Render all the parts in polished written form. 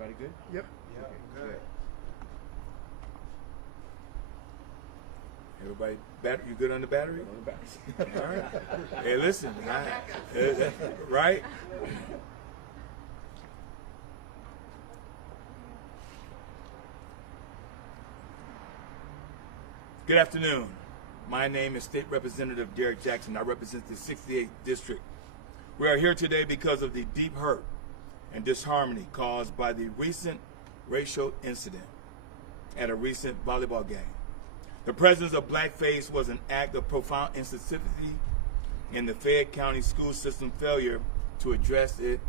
Everybody good? Yep. Yeah, Okay, good. Everybody, you good on the battery? On the back. All right. Hey, listen, right? Good afternoon. My name is State Representative Derrick Jackson. I represent the 68th District. We are here today because of the deep hurt and disharmony caused by the recent racial incident at a recent volleyball game. The presence of blackface was an act of profound insensitivity, and the Fayette County school system failure to address it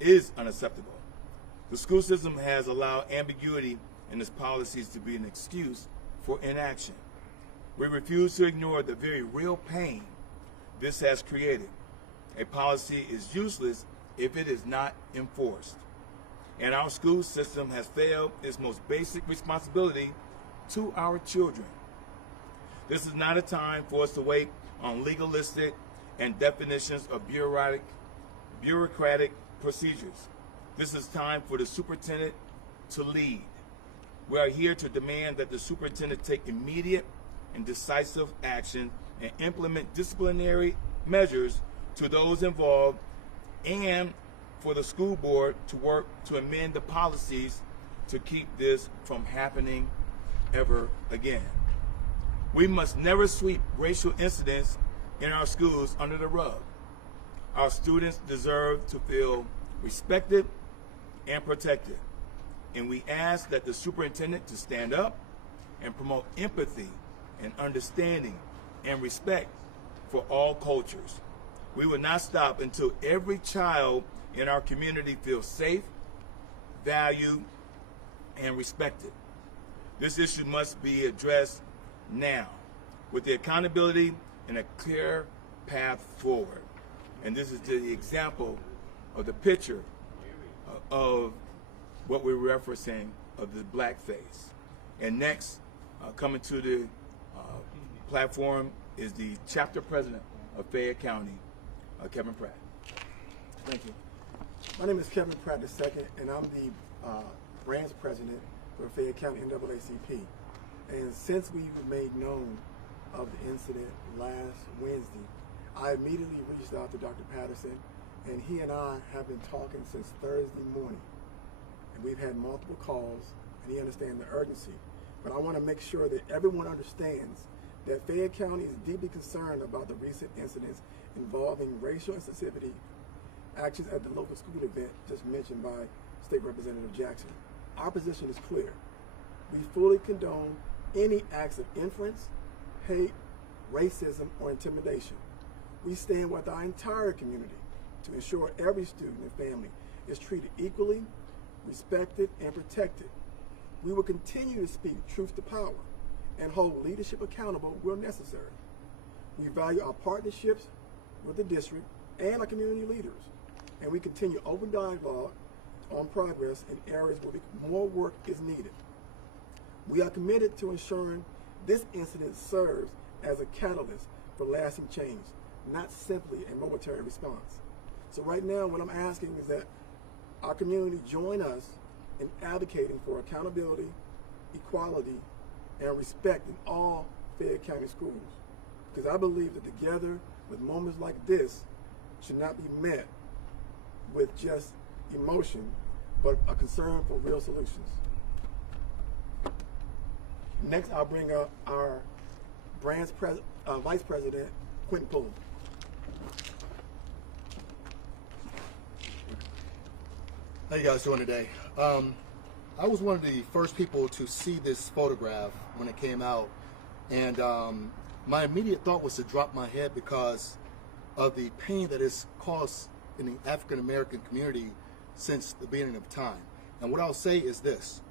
is unacceptable. The school system has allowed ambiguity in its policies to be an excuse for inaction. We refuse to ignore the very real pain this has created. A policy is useless if it is not enforced. And our school system has failed its most basic responsibility to our children. This is not a time for us to wait on legalistic and definitions of bureaucratic procedures. This is time for the superintendent to lead. We are here to demand that the superintendent take immediate and decisive action and implement disciplinary measures to those involved, and for the school board to work to amend the policies to keep this from happening ever again. We must never sweep racial incidents in our schools under the rug. Our students deserve to feel respected and protected, and we ask that the superintendent to stand up and promote empathy and understanding and respect for all cultures. We will not stop until every child in our community feels safe, valued, and respected. This issue must be addressed now with the accountability and a clear path forward. And this is the example of the picture of what we're referencing of the blackface. And next, coming to the platform is the chapter president of Fayette County, Kevin Pratt. Thank you. My name is Kevin Pratt II, and I'm the branch president for Fayette County NAACP. And since we were made known of the incident last Wednesday, I immediately reached out to Dr. Patterson, and he and I have been talking since Thursday morning. And we've had multiple calls, and he understands the urgency. But I want to make sure that everyone understands that Fayette County is deeply concerned about the recent incidents involving racial insensitivity actions at the local school event just mentioned by State Representative Jackson. Our position is clear. We fully condone any acts of inference, hate, racism, or intimidation. We stand with our entire community to ensure every student and family is treated equally, respected, and protected. We will continue to speak truth to power and hold leadership accountable where necessary. We value our partnerships with the district and our community leaders, and we continue open dialogue on progress in areas where more work is needed. We are committed to ensuring this incident serves as a catalyst for lasting change, not simply a momentary response. So right now, what I'm asking is that our community join us in advocating for accountability, equality, and respect in all Fayette County schools. Because I believe that together with moments like this should not be met with just emotion, but a concern for real solutions. Next, I'll bring up our Vice President, Quentin Pullen. How you guys doing today? I was one of the first people to see this photograph when it came out, and my immediate thought was to drop my head because of the pain that it's caused in the African American community since the beginning of time. And what I'll say is this: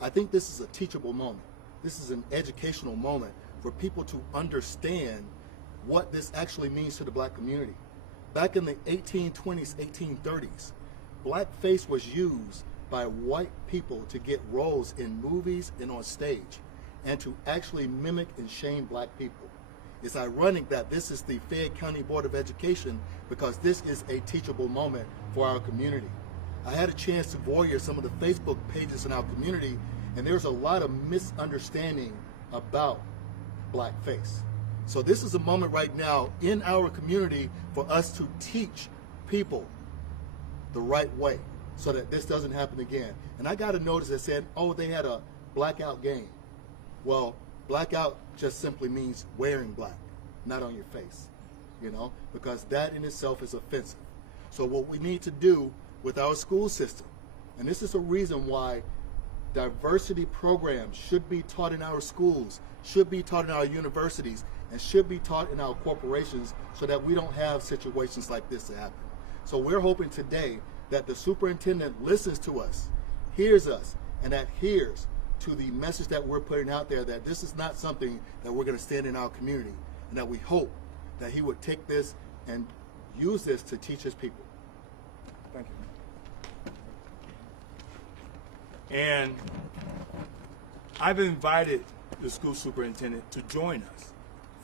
I think this is a teachable moment. This is an educational moment for people to understand what this actually means to the black community. Back in the 1820s, 1830s, blackface was used by white people to get roles in movies and on stage, and to actually mimic and shame black people. It's ironic that this is the Fayette County Board of Education, because this is a teachable moment for our community. I had a chance to voyeur some of the Facebook pages in our community, and there's a lot of misunderstanding about blackface. So this is a moment right now in our community for us to teach people the right way so that this doesn't happen again. And I got a notice that said, oh, they had a blackout game. Well, blackout just simply means wearing black, not on your face, you know, because that in itself is offensive. So what we need to do with our school system, and this is a reason why diversity programs should be taught in our schools, should be taught in our universities, and should be taught in our corporations so that we don't have situations like this to happen. So we're hoping today that the superintendent listens to us, hears us, and adheres to the message that we're putting out there, that this is not something that we're going to stand in our community, and that we hope that he would take this and use this to teach his people. Thank you. And I've invited the school superintendent to join us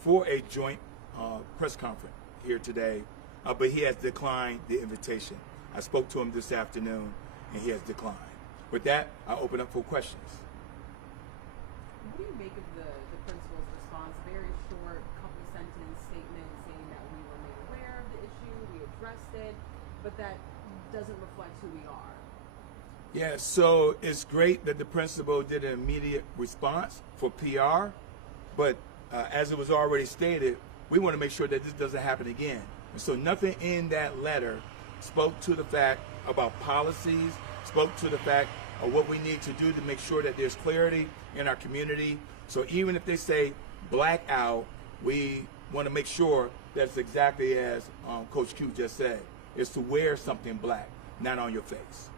for a joint press conference here today, but he has declined the invitation. I spoke to him this afternoon, and he has declined. With that, I open up for questions. What do you make of the principal's response? Very short, couple sentence statement saying that we were made aware of the issue, we addressed it, but that doesn't reflect who we are. Yeah, so it's great that the principal did an immediate response for PR, but as it was already stated, we want to make sure that this doesn't happen again. And so nothing in that letter spoke to the fact about policies, spoke to the fact of what we need to do to make sure that there's clarity in our community. So even if they say blackout, we want to make sure that's exactly as Coach Q just said, is to wear something black, not on your face.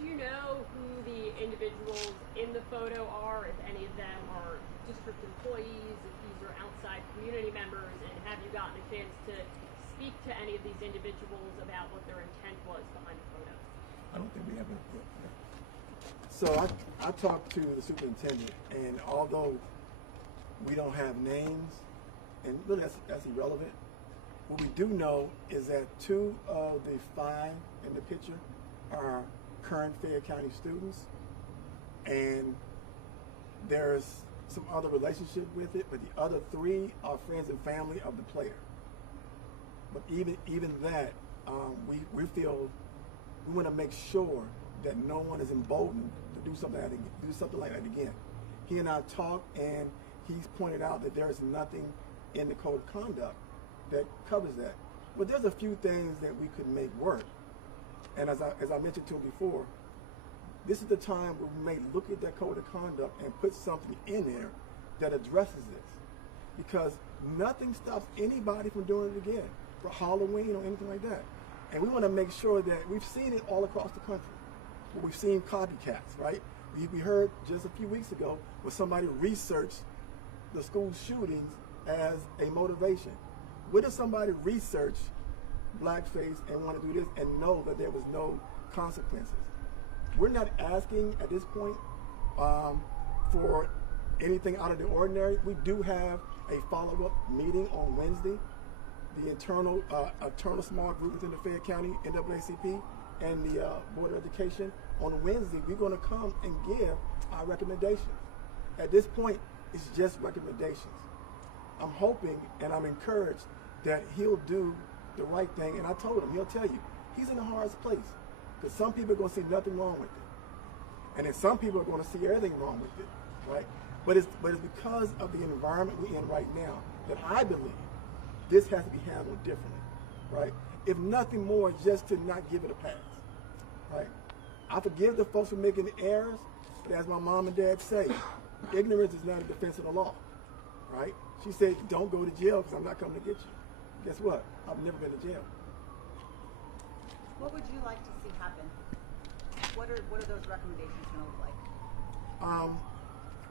Do you know who the individuals in the photo are, if any of them are district employees, if these are outside community members, and have you gotten a chance to speak to any of these individuals about what their intent was behind the photo? I don't think we have any. So I talked to the superintendent, and although we don't have names, and really that's irrelevant, what we do know is that 2 of the 5 in the picture are current Fayette County students, and there's some other relationship with it, but the other 3 are friends and family of the player. But even that, we feel we want to make sure that no one is emboldened to do something like that again. He and I talked, and he's pointed out that there is nothing in the code of conduct that covers that. But there's a few things that we could make work. And as I mentioned to him before, this is the time where we may look at that code of conduct and put something in there that addresses this. Because nothing stops anybody from doing it again for Halloween or anything like that. And we want to make sure that we've seen it all across the country. We've seen copycats, right? We heard just a few weeks ago where somebody researched the school shootings as a motivation. What if somebody researched blackface and want to do this and know that there was no consequences? We're not asking at this point for anything out of the ordinary. We do have a follow-up meeting on Wednesday. The internal small group within the Fayette County NAACP and the Board of Education. On Wednesday, we're going to come and give our recommendations. At this point, it's just recommendations. I'm hoping and I'm encouraged that he'll do the right thing. And I told him, he'll tell you, he's in the hardest place. Because some people are going to see nothing wrong with it. And then some people are going to see everything wrong with it, right? But it's because of the environment we're in right now that I believe this has to be handled differently, right? If nothing more, just to not give it a pass, right? I forgive the folks for making the errors, but as my mom and dad say, ignorance is not a defense of the law, right? She said, don't go to jail because I'm not coming to get you. Guess what? I've never been to jail. What would you like to see happen? What are those recommendations going to look like?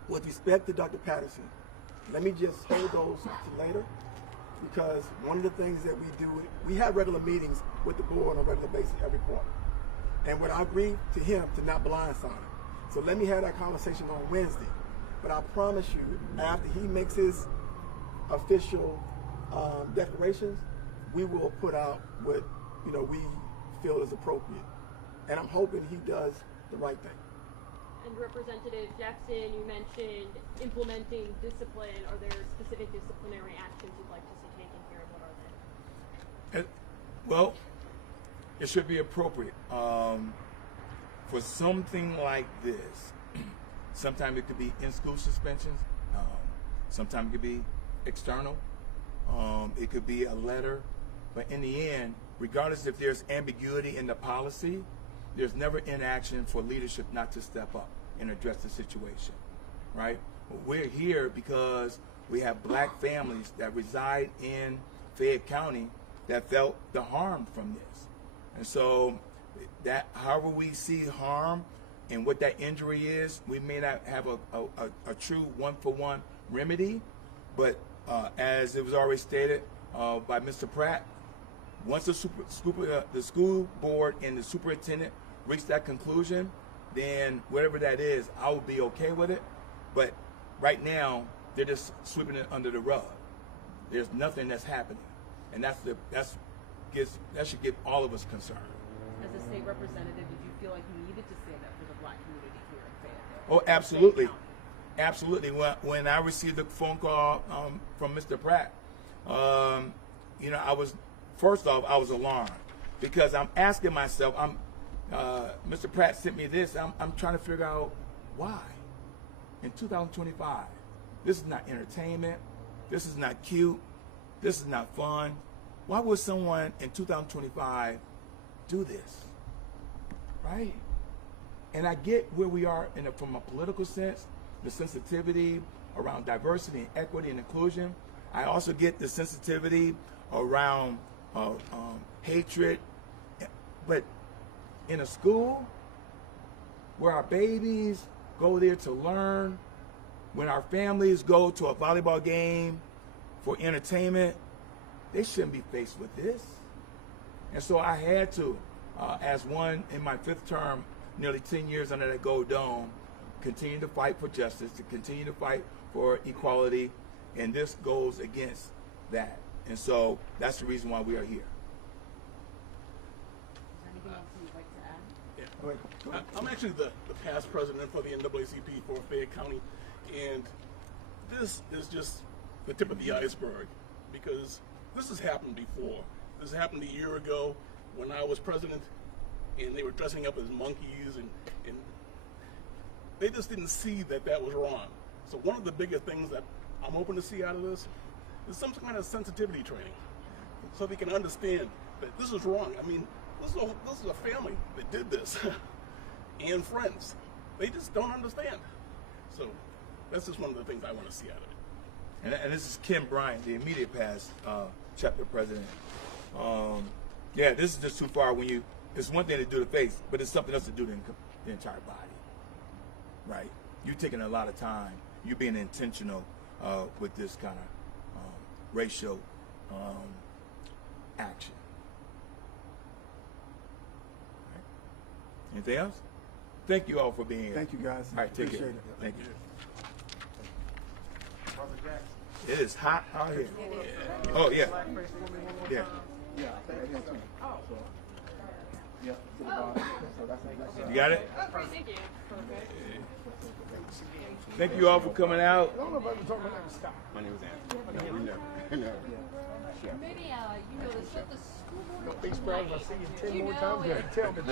With respect to Dr. Patterson, let me just hold those to later, because one of the things that we do, we have regular meetings with the board on a regular basis every quarter. And when I agreed to him to not blindside him. So let me have that conversation on Wednesday. But I promise you, after he makes his official declarations, we will put out what we feel is appropriate. and I'm hoping he does the right thing. And Representative Jackson, you mentioned implementing discipline. Are there specific disciplinary actions you'd like to see taken here, and what are they? Well, it should be appropriate. For something like this, sometimes it could be in-school suspensions, sometimes it could be external, it could be a letter, but in the end, regardless if there's ambiguity in the policy, there's never inaction for leadership not to step up and address the situation, right? We're here because we have black families that reside in Fayette County that felt the harm from this. And so that, however we see harm and what that injury is, we may not have a true one-for-one remedy, but as it was already stated by Mr. Pratt, once the school board and the superintendent reach that conclusion, then whatever that is, I will be okay with it. But right now, they're just sweeping it under the rug. There's nothing that's happening, and that should give all of us concern. As a state representative, did you feel like you needed to say that for the black community here in Fayetteville? Oh, absolutely. Absolutely. When I received the phone call from Mr. Pratt, you know, I was alarmed because I'm asking myself, Mr. Pratt sent me this. I'm trying to figure out why. In 2025, this is not entertainment. This is not cute. This is not fun. Why would someone in 2025 do this? Right? And I get where we are from a political sense, the sensitivity around diversity and equity and inclusion. I also get the sensitivity around hatred. But in a school where our babies go there to learn, when our families go to a volleyball game for entertainment, they shouldn't be faced with this. And so I had to, as one in my 5th term, nearly 10 years under that gold dome, continue to fight for justice, to continue to fight for equality, and this goes against that. And so that's the reason why we are here. Is there anything else you'd like to add? Go ahead. I'm actually the past president for the NAACP for Fayette County, and this is just the tip of the iceberg because this has happened before. This happened a year ago when I was president, and they were dressing up as monkeys, and they just didn't see that was wrong. So one of the bigger things that I'm hoping to see out of this is some kind of sensitivity training, so they can understand that this is wrong. I mean, this is a family that did this, and friends. They just don't understand. So that's just one of the things I want to see out of it. And this is Kim Bryant, the immediate past chapter president. Yeah, this is just too far. It's one thing to do the face, but it's something else to do the entire body, right? You're taking a lot of time. You're being intentional with this kind of racial action. Right. Anything else? Thank you all for being here. Thank you, guys. All right, take Appreciate care. it. Thank you. It is hot out here. Oh, yeah. Yeah. You got it? Thank you. Thank you all for coming out. My name is Anthony. Maybe, you know, the school board. You know how like sometimes